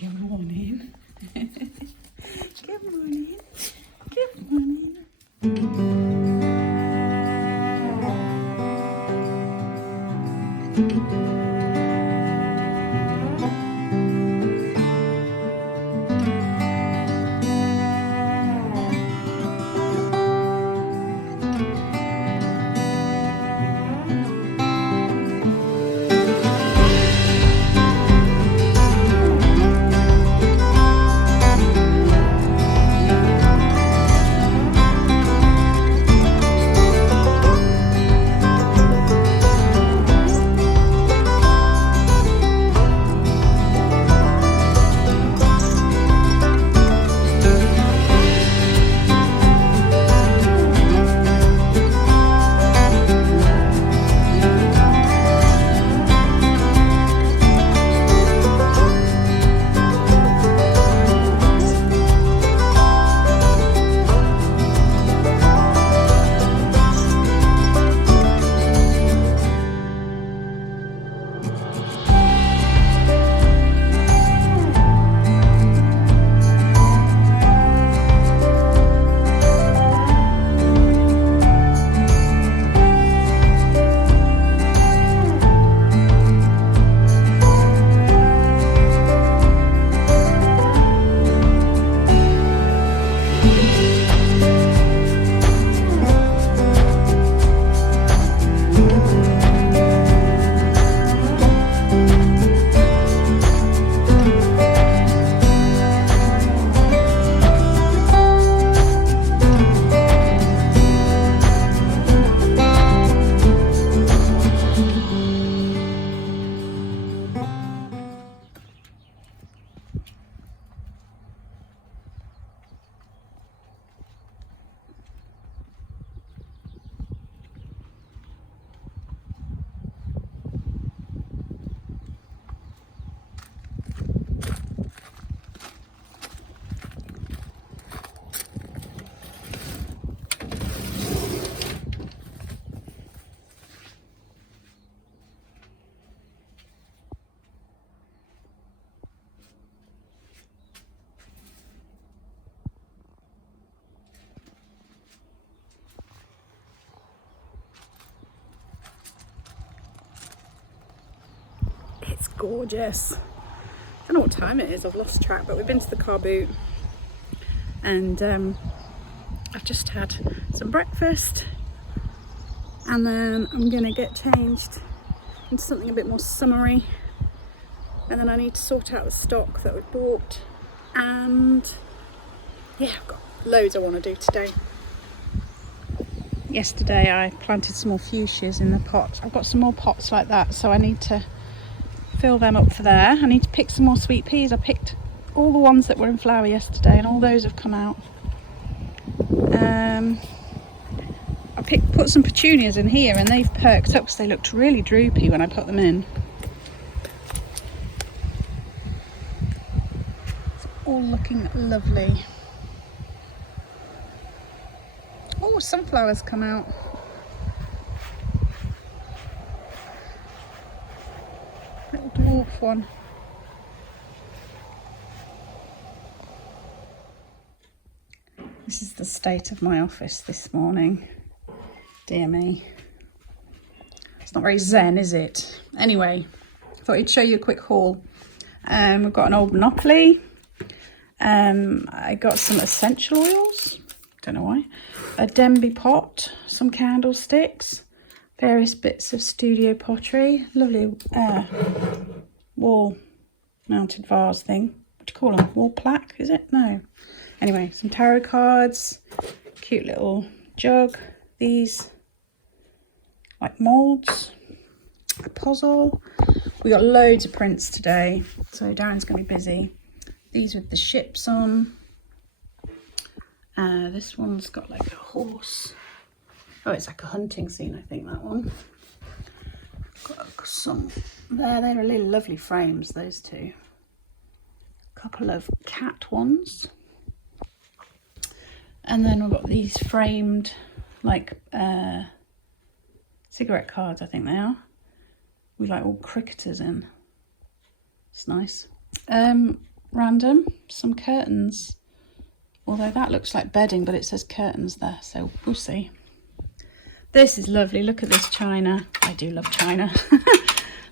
Good morning. Good morning. Good morning. It's gorgeous. I don't know what time it is, I've lost track, but we've been to the car boot and I've just had some breakfast and then I'm gonna get changed into something a bit more summery, and then I need to sort out the stock that we bought, and yeah, I've got loads I want to do today. Yesterday I planted some more fuchsias in the pot. I've got some more pots like that, so I need to fill them up for there. I need to pick some more sweet peas. I picked all the ones that were in flower yesterday and all those have come out. I put some petunias in here and they've perked up because they looked really droopy when I put them in. It's all looking lovely. Oh, sunflowers come out. Little dwarf one. This is the state of my office this morning. Dear me. It's not very zen, is it? Anyway, I thought I'd show you a quick haul. We've got an old Monopoly. I got some essential oils. Don't know why. A Denby pot, some candlesticks, various bits of studio pottery, lovely wall mounted vase thing. What do you call them? Wall plaque, is it? No. Anyway, some tarot cards, cute little jug, these like moulds, a puzzle. We got loads of prints today, so Darren's going to be busy. These with the ships on. This one's got like a horse. Oh, it's like a hunting scene, I think, that one. Got some there. They're really lovely frames, those two. A couple of cat ones. And then we've got these framed, like, cigarette cards, I think they are. With like all cricketers in. It's nice. random, some curtains. Although that looks like bedding, but it says curtains there, so we'll see. This is lovely. Look at this china. I do love china.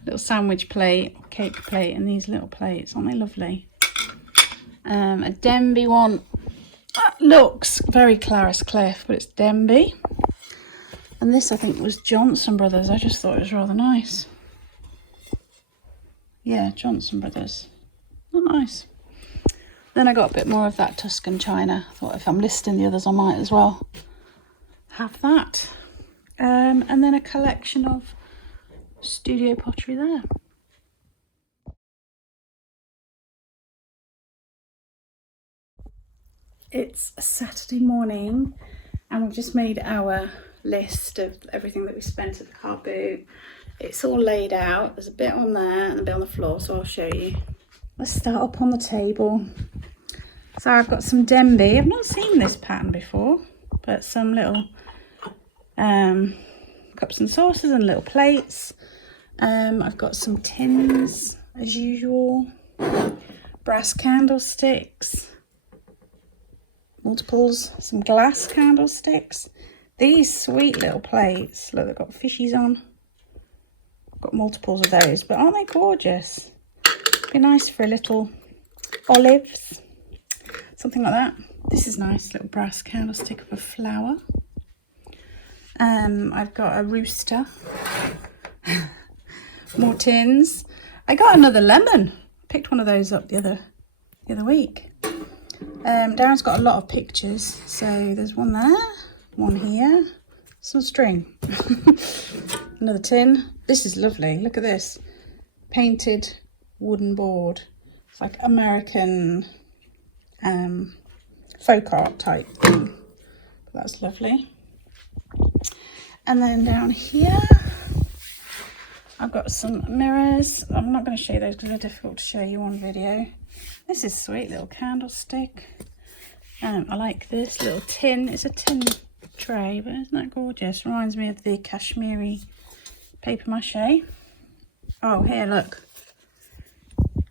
Little sandwich plate, cake plate, and these little plates. Aren't they lovely? A Denby one. That looks very Clarice Cliff, but it's Denby. And this, I think, was Johnson Brothers. I just thought it was rather nice. Yeah, Johnson Brothers. Not nice. Then I got a bit more of that Tuscan china. I thought if I'm listing the others, I might as well have that. And then a collection of studio pottery there. It's a Saturday morning and we've just made our list of everything that we spent at the car boot. It's all laid out. There's a bit on there and a bit on the floor, so I'll show you. Let's start up on the table. So I've got some Denby. I've not seen this pattern before, but some little cups and saucers and little plates. I've got some tins as usual, brass candlesticks, multiples, some glass candlesticks. These sweet little plates, look, they've got fishies on. I've got multiples of those, but aren't they gorgeous? Be nice for a little olives, something like that. This is nice, little brass candlestick of a flower. I've got a rooster. More tins. I got another lemon. Picked one of those up the other week. Darren's got a lot of pictures, so there's one there, one here, some string. Another tin. This is lovely. Look at this. Painted wooden board. It's like American folk art type thing. That's lovely. And then down here I've got some mirrors. I'm not going to show you those because they're difficult to show you on video. This is a sweet little candlestick. I like this little tin. It's a tin tray, but isn't that gorgeous? Reminds me of the Kashmiri paper mache. Oh, here, look.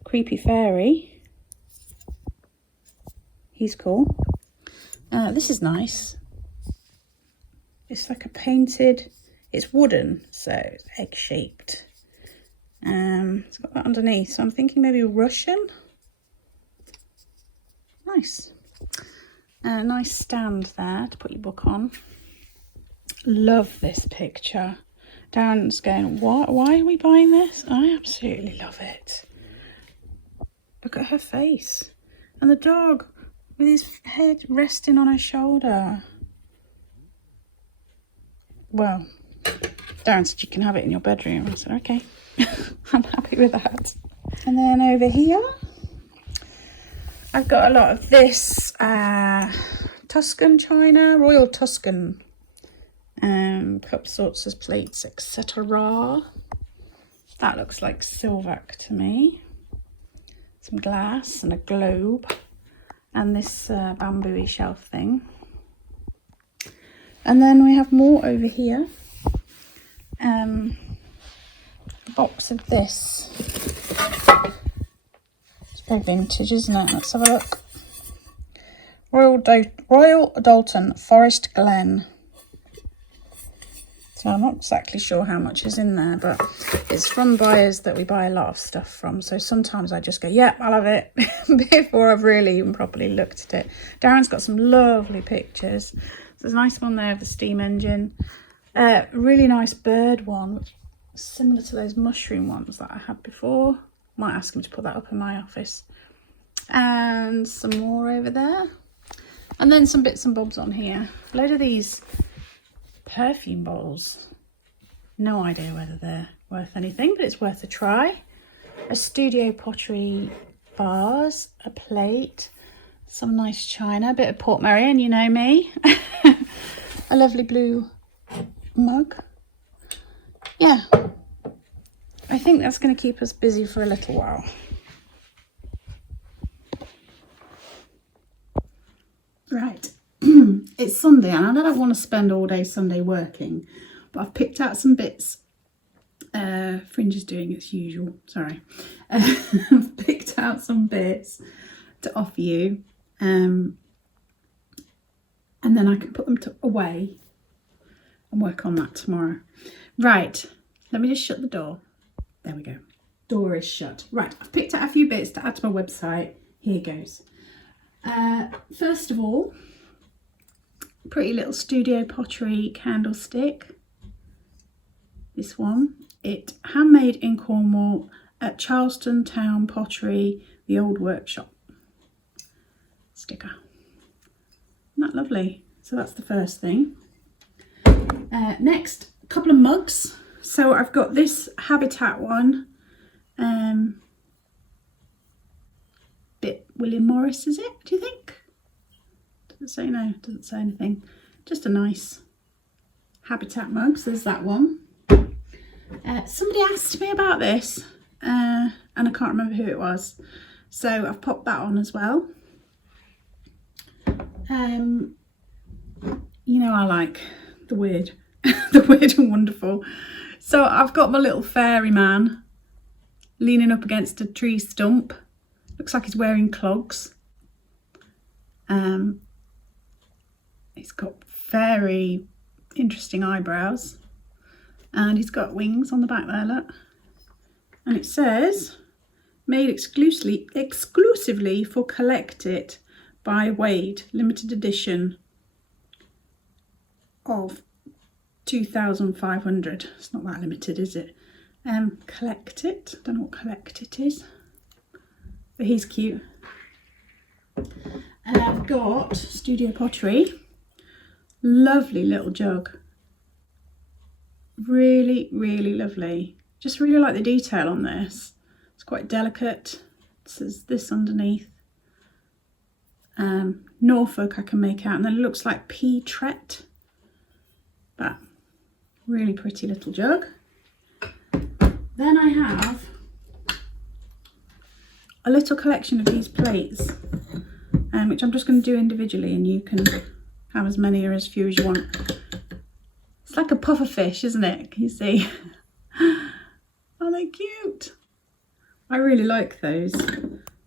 Creepy fairy. He's cool. This is nice. It's like a painted, it's wooden, so it's egg-shaped. It's got that underneath, so I'm thinking maybe Russian. Nice. A nice stand there to put your book on. Love this picture. Darren's going, what? Why are we buying this? I absolutely love it. Look at her face. And the dog with his head resting on her shoulder. Well, Darren said you can have it in your bedroom. I said, okay, I'm happy with that. And then over here, I've got a lot of this Tuscan china, Royal Tuscan, cups, saucers, plates, etc. That looks like Silvac to me. Some glass and a globe, and this bamboo-y shelf thing. And then we have more over here. A box of this. It's very vintage, isn't it? Let's have a look. Royal Dalton Forest Glen. So I'm not exactly sure how much is in there, but it's from buyers that we buy a lot of stuff from. So sometimes I just go, yeah, I'll have it before I've really even properly looked at it. Darren's got some lovely pictures. There's a nice one there of the steam engine. Really nice bird one, similar to those mushroom ones that I had before. Might ask him to put that up in my office. And some more over there. And then some bits and bobs on here. A load of these perfume bottles. No idea whether they're worth anything, but it's worth a try. A studio pottery vase, a plate, some nice china, a bit of Port Merion, you know me. A lovely blue mug. Yeah, I think that's going to keep us busy for a little while. Right, it's Sunday and I don't want to spend all day Sunday working, but I've picked out some bits Fringe is doing its usual, sorry. I've picked out some bits to offer you, and then I can put them away and work on that tomorrow. Right, let me just shut the door. There we go. Door is shut. Right, I've picked out a few bits to add to my website. Here goes. First of all, pretty little studio pottery candlestick. This one, it handmade in Cornwall at Charleston Town Pottery, the old workshop. Sticker. Isn't that lovely? So that's the first thing. Next, a couple of mugs. So I've got this Habitat one. Bit William Morris, is it? Do you think? Doesn't say no, doesn't say anything. Just a nice Habitat mug, so there's that one. Somebody asked me about this, and I can't remember who it was. So I've popped that on as well. You know I like the weird, the weird and wonderful. So I've got my little fairy man leaning up against a tree stump. Looks like he's wearing clogs. He's got very interesting eyebrows. And he's got wings on the back there, look. And it says, made exclusively for Collect It by Wade, limited edition of 2,500. It's not that limited, is it? Collect It. Don't know what Collect It is. But he's cute. And I've got Studio Pottery. Lovely little jug. Really, really lovely. Just really like the detail on this. It's quite delicate. It says this underneath. Norfolk I can make out, and then it looks like P-Tret. But really pretty little jug. Then I have a little collection of these plates, which I'm just going to do individually, and you can have as many or as few as you want. It's like a puffer fish, isn't it? Can you see? Oh, they're cute. I really like those.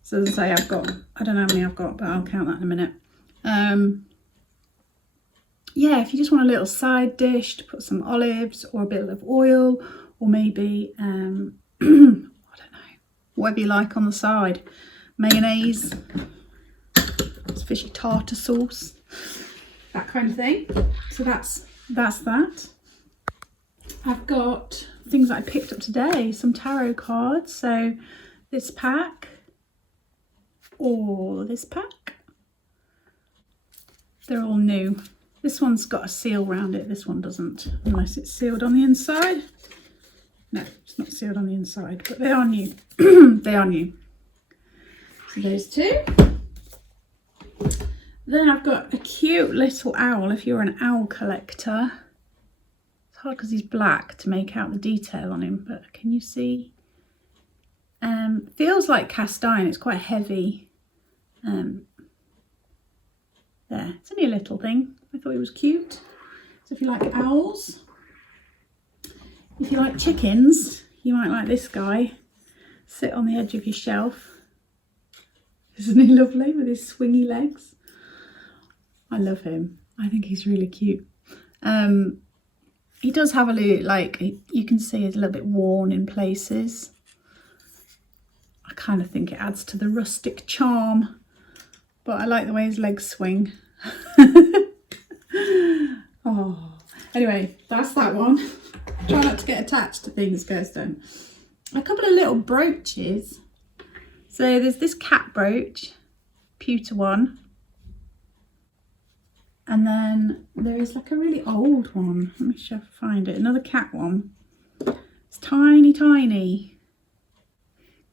So as I say, I've got, I don't know how many I've got, but I'll count that in a minute. Yeah, if you just want a little side dish to put some olives or a bit of oil, or maybe, I don't know, whatever you like on the side. Mayonnaise, fishy tartar sauce, that kind of thing. So that's that. I've got things that I picked up today, some tarot cards. So this pack or this pack, they're all new. This one's got a seal around it, this one doesn't, unless it's sealed on the inside. No, it's not sealed on the inside, but they are new. They are new. So those two. Then I've got a cute little owl, if you're an owl collector. It's hard because he's black to make out the detail on him, but can you see? Feels like cast iron, it's quite heavy. There, it's only a little thing. I thought it was cute. So if you like owls, if you like chickens, you might like this guy. Sit on the edge of your shelf. Isn't he lovely with his swingy legs? I love him. I think he's really cute. He does have a little, like, you can see he's a little bit worn in places. I kind of think it adds to the rustic charm, but I like the way his legs swing. Oh, anyway, that's that one. Try not to get attached to things, Kirsten. A couple of little brooches. So there's this cat brooch, pewter one. And then there is like a really old one. Let me see if I can find it. Another cat one. It's tiny, tiny.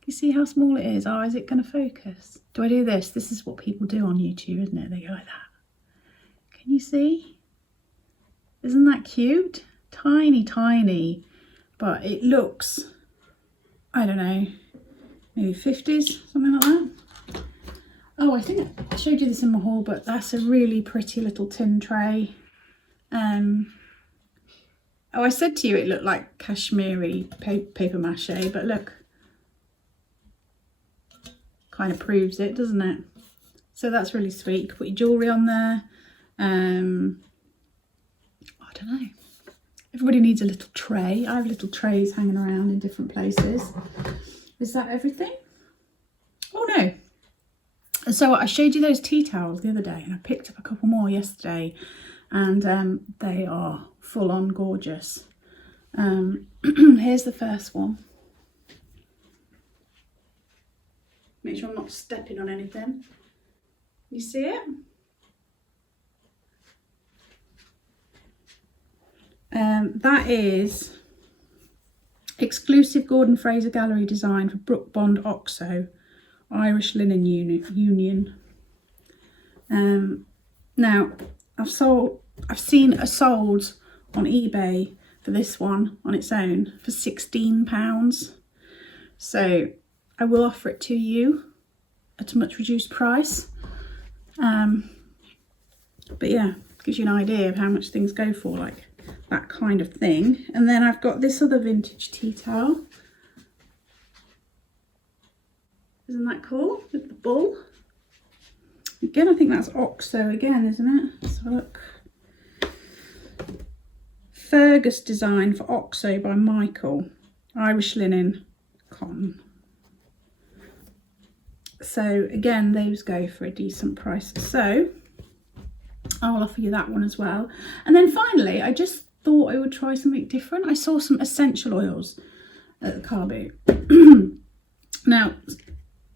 Can you see how small it is? Oh, is it going to focus? Do I do this? This is what people do on YouTube, isn't it? They go like that. Can you see? Isn't that cute? Tiny, tiny. But it looks, I don't know, maybe 50s, something like that. Oh, I think I showed you this in my haul, but that's a really pretty little tin tray. Oh, I said to you it looked like Kashmiri paper mache, but look, kind of proves it, doesn't it? So that's really sweet. You can put your jewellery on there. I don't know. Everybody needs a little tray. I have little trays hanging around in different places. Is that everything? Oh no. So I showed you those tea towels the other day, and I picked up a couple more yesterday, and they are full on gorgeous. Here's the first one. Make sure I'm not stepping on anything. You see it? That is exclusive Gordon Fraser Gallery design for Brook Bond Oxo, Irish Linen Union. Now I've seen a sold on eBay for this one on its own for £16. So I will offer it to you at a much reduced price. But yeah, gives you an idea of how much things go for, like that kind of thing. And then I've got this other vintage tea towel. Isn't that cool? With the bull. Again, I think that's Oxo again, isn't it? Let's have a look. Fergus design for Oxo by Michael. Irish linen cotton. So again, those go for a decent price. So I'll offer you that one as well. And then finally, I just thought I would try something different. I saw some essential oils at the car boot. Now,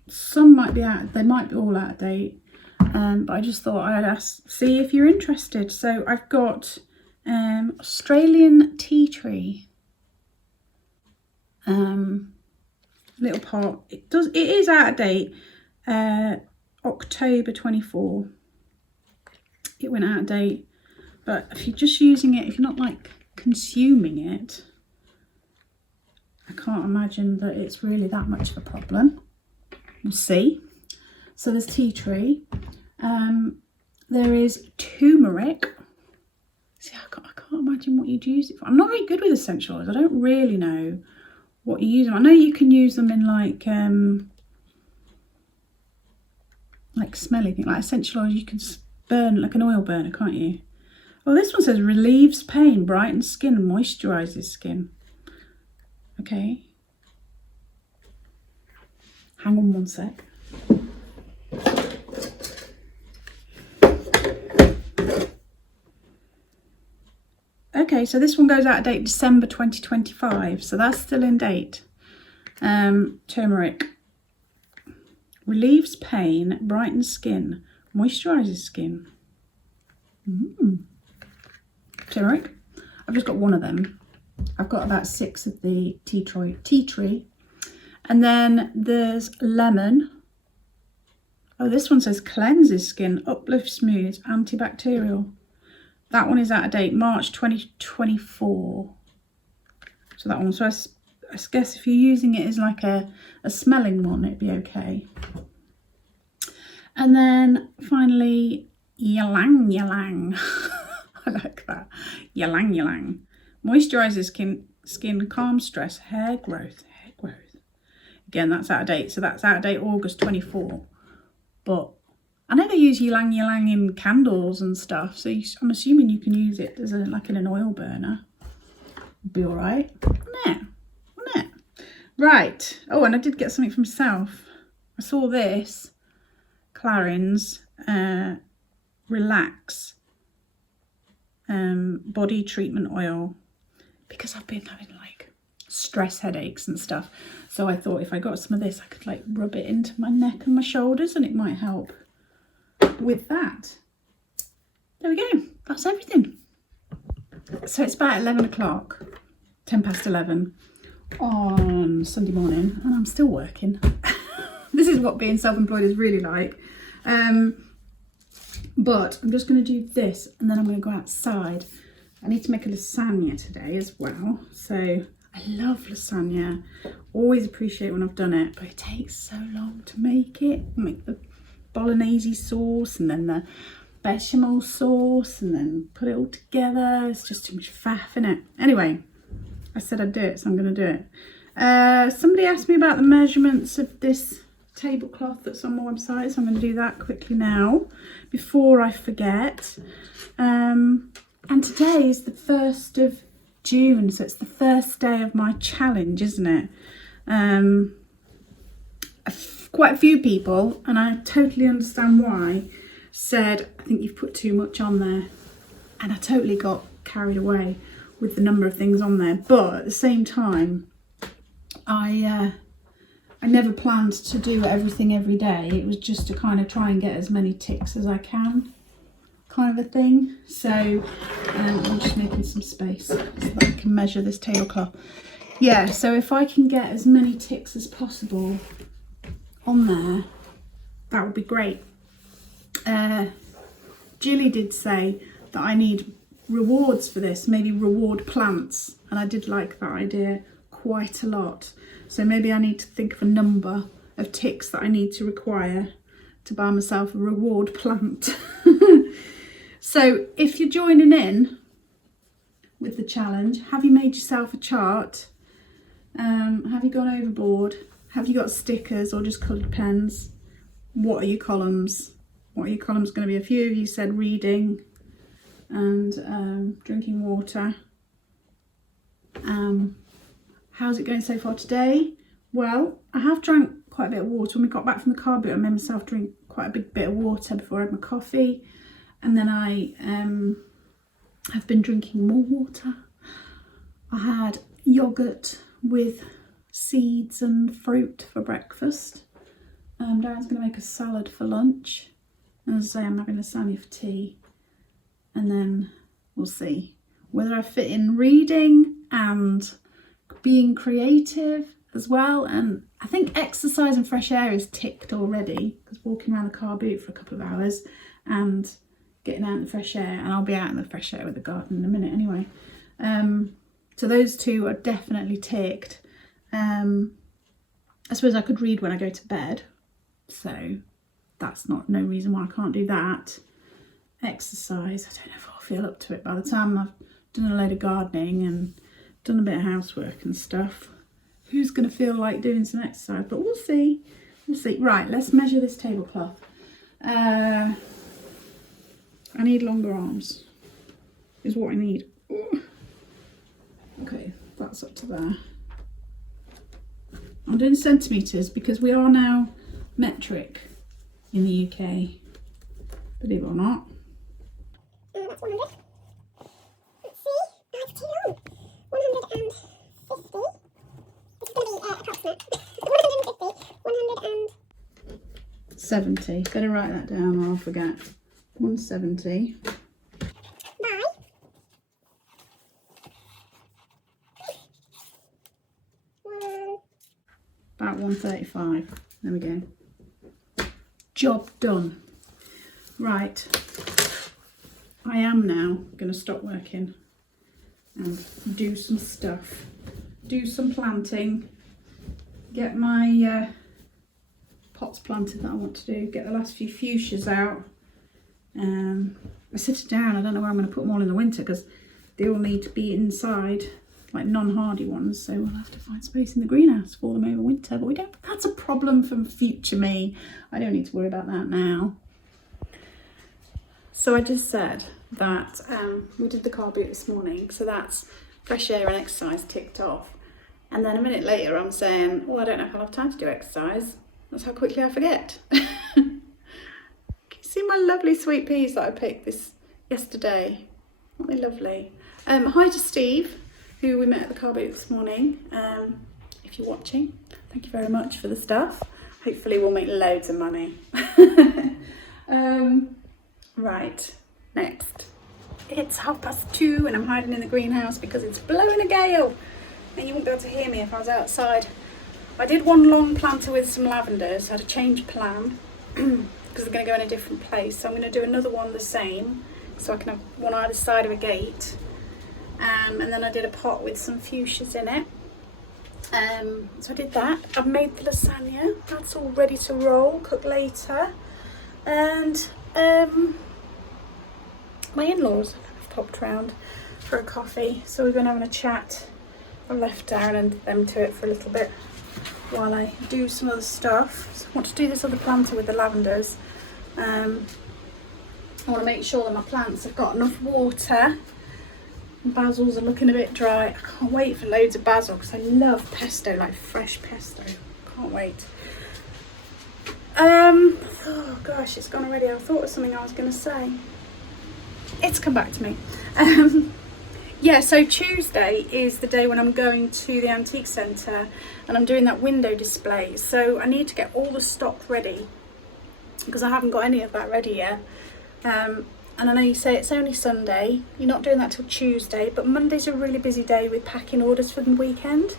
some might be out, they might be all out of date. But I just thought I'd see if you're interested. So I've got Australian tea tree. Little pot. It is out of date. October 24. It went out of date. But if you're just using it, if you're not like consuming it, I can't imagine that it's really that much of a problem. We'll see. So there's tea tree. There is turmeric. See, I can't imagine what you'd use it for. I'm not very good with essential oils. I don't really know what you use them. I know you can use them in like smelly things, like essential oils. You can burn like an oil burner, can't you? Well, this one says relieves pain, brightens skin, and moisturizes skin. Okay. Hang on one sec. Okay, so this one goes out of date December 2025, so that's still in date. Turmeric. Relieves pain, brightens skin, moisturizes skin. Turmeric. I've just got one of them. I've got about 6 of the tea tree. And then there's lemon. Oh, this one says cleanses skin, uplifts moods, antibacterial. That one is out of date, March 2024. So that one, so I guess if you're using it as like a smelling one, it'd be okay. And then finally, ylang ylang. I like that. Ylang ylang. Moisturizes skin, calms stress, hair growth. Again, that's out of date. So that's out of date August 24. But I know they use ylang ylang in candles and stuff. So I'm assuming you can use it as like in an oil burner. Be all right. Wouldn't it? Right. Oh, and I did get something from myself. I saw this. Clarins Relax body treatment oil, because I've been having like stress headaches and stuff, so I thought if I got some of this I could like rub it into my neck and my shoulders and it might help with that. There we go, that's everything. So it's about 11 o'clock, 10 past 11 on Sunday morning, and I'm still working. This is what being self-employed is really like. But I'm just going to do this and then I'm going to go outside. I need to make a lasagna today as well. So I love lasagna. Always appreciate when I've done it, but it takes so long to make it. Make the bolognese sauce and then the bechamel sauce and then put it all together. It's just too much faff, innit? Anyway, I said I'd do it, so I'm going to do it. Somebody asked me about the measurements of this tablecloth that's on my website, so I'm going to do that quickly now before I forget. And today is the 1st of June, so it's the first day of my challenge, isn't it? Quite a few people, and I totally understand why, said, I think you've put too much on there. And I totally got carried away with the number of things on there. But at the same time, I never planned to do everything every day. It was just to kind of try and get as many ticks as I can, kind of a thing. So I'm just making some space so that I can measure this tablecloth. Yeah, so if I can get as many ticks as possible on there, that would be great. Jilly did say that I need rewards for this, maybe reward plants, and I did like that idea quite a lot. So maybe I need to think of a number of ticks that I need to require to buy myself a reward plant. So if you're joining in with the challenge, have you made yourself a chart? Have you gone overboard? Have you got stickers or just coloured pens? What are your columns? What are your columns going to be? A few of you said reading and drinking water. How's it going so far today? Well, I have drank quite a bit of water. When we got back from the car boot, I made myself drink quite a big bit of water before I had my coffee. And then I have been drinking more water. I had yoghurt with seeds and fruit for breakfast. Darren's going to make a salad for lunch. And as I say, I'm having lasagna for tea. And then we'll see whether I fit in reading and being creative as well. And I think exercise and fresh air is ticked already, because walking around the car boot for a couple of hours and getting out in the fresh air, and I'll be out in the fresh air with the garden in a minute anyway. So those two are definitely ticked. I suppose I could read when I go to bed, so that's no reason why I can't do that. Exercise, I don't know if I'll feel up to it by the time I've done a load of gardening and done a bit of housework and stuff. Who's going to feel like doing some exercise? But we'll see. We'll see. Right, let's measure this tablecloth. I need longer arms, is what I need. Okay, that's up to there. I'm doing centimetres because we are now metric in the UK, believe it or not. That's 100. Let's see. That's too long. 150. This is going to be approximate. 150, 170. Better write that down or I'll forget. 170. By. About 135. There we go. Job done. Right. I am now going to stop working and do some stuff. Do some planting. Get my pots planted that I want to do. Get the last few fuchsias out. I sit it down. I don't know where I'm going to put them all in the winter because they all need to be inside, like non-hardy ones. So we'll have to find space in the greenhouse for them over winter. But we don't. That's a problem for future me. I don't need to worry about that now. So I just said that we did the car boot this morning, so that's fresh air and exercise ticked off. And then a minute later I'm saying, well, I don't know if I'll have time to do exercise. That's how quickly I forget. Can you see my lovely sweet peas that I picked yesterday? Aren't they lovely? Hi to Steve, who we met at the car boot this morning. If you're watching, thank you very much for the stuff. Hopefully we'll make loads of money. Right, next. It's 2:30 and I'm hiding in the greenhouse because it's blowing a gale and you wouldn't be able to hear me if I was outside. I did one long planter with some lavender, so I had to change plan because they're going to go in a different place. So I'm going to do another one the same, so I can have one either side of a gate. And then I did a pot with some fuchsias in it. So I did that. I've made the lasagna. That's all ready to roll, cook later. And my in-laws have popped round for a coffee, so we've been having a chat. I've left Darren and them to it for a little bit while I do some other stuff. So I want to do this other planter with the lavenders. I want to make sure that my plants have got enough water. Basils are looking a bit dry. I can't wait for loads of basil because I love pesto, like fresh pesto. Can't wait. Oh gosh, it's gone already. I thought of something I was going to say. It's come back to me. Yeah, so Tuesday is the day when I'm going to the antique centre and I'm doing that window display. So I need to get all the stock ready because I haven't got any of that ready yet. And I know you say it's only Sunday, you're not doing that till Tuesday, but Monday's a really busy day with packing orders for the weekend.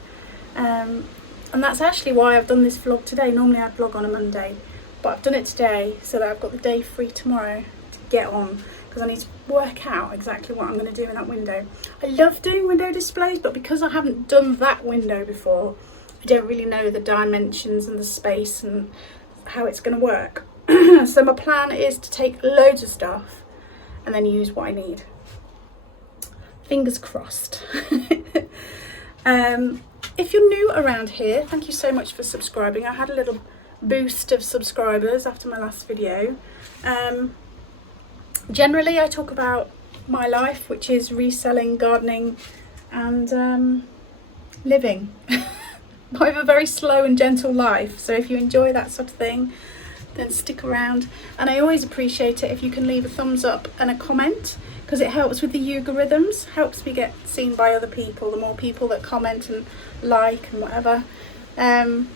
And that's actually why I've done this vlog today. Normally I'd vlog on a Monday, but I've done it today so that I've got the day free tomorrow to get on, because I need to work out exactly what I'm going to do in that window. I love doing window displays, but because I haven't done that window before, I don't really know the dimensions and the space and how it's going to work. So my plan is to take loads of stuff and then use what I need. Fingers crossed. If you're new around here, thank you so much for subscribing. I had a little boost of subscribers after my last video. Generally I talk about my life, which is reselling, gardening and living. I have a very slow and gentle life, so if you enjoy that sort of thing, then stick around. And I always appreciate it if you can leave a thumbs up and a comment, because it helps with the algorithms, helps me get seen by other people, the more people that comment and like and whatever. And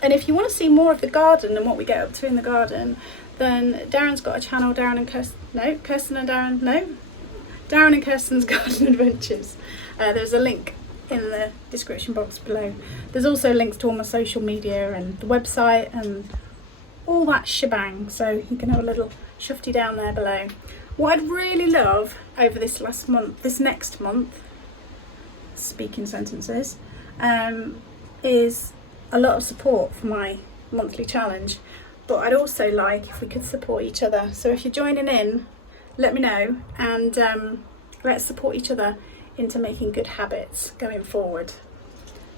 if you want to see more of the garden and what we get up to in the garden, then Darren's got a channel, Darren and Kirsten's Garden Adventures. There's a link in the description box below. There's also links to all my social media and the website and all that shebang, so you can have a little shufty down there below. What I'd really love over this next month, speaking sentences, is a lot of support for my monthly challenge. But I'd also like if we could support each other. So if you're joining in, let me know, and let's support each other into making good habits going forward.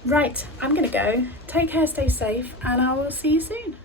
Right, I'm gonna go. Take care, stay safe, and I will see you soon.